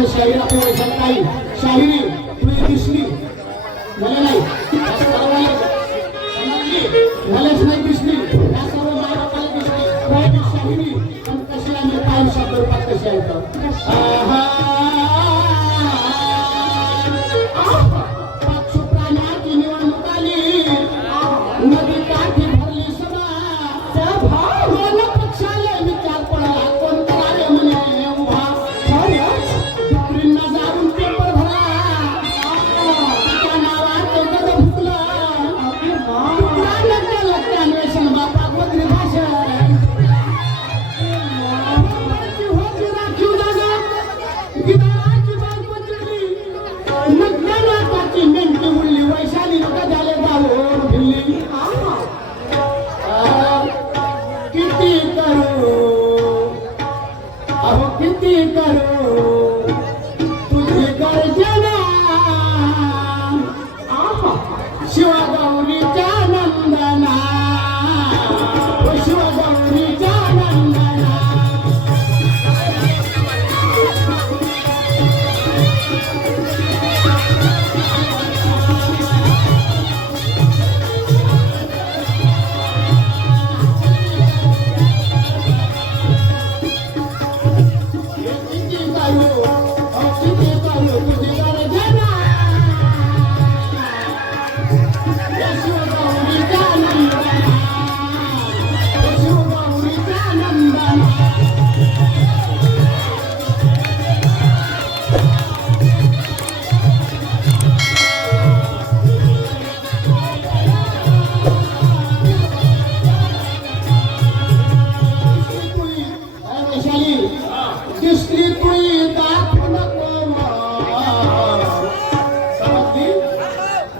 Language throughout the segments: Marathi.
आणि शाहीर आपली वैशाख नाही शाहिरी तुझी दिसली मला नाही मलाच नाही दिसली या सर्व माय बापाला दिसली शाहिरी पण कशी आम्ही पाय शब्द रूपात कशी ऐकतो प्राण्याची निवडणूक आली नदी काठी भरली सभा पक्षाला विचार पडला कोण करावे म्हणे उभा डुकरींना जाऊन पेपर भरा त्या नावात गद फुकलं अन्वेषण बापा गोत्री भाषण होती राखीव जागा गिधाची बाग बदलली नग्नाची मेंढी उडली वैशाली गजाले गावोर भिल्ली किती करू अहो किती करू तुझी गर्जना शिवगौरीच्या नंदना शिवगौरीच्या नंदना दिसली तुई दाखवू नको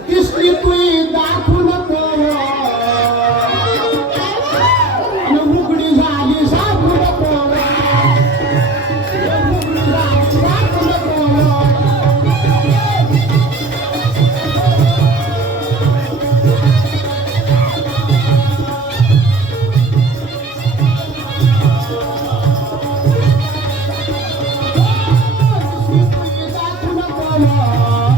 दिसली तुई दाखवू नको उघडी झाली साखू नको उघडी झाली साखू नको Oh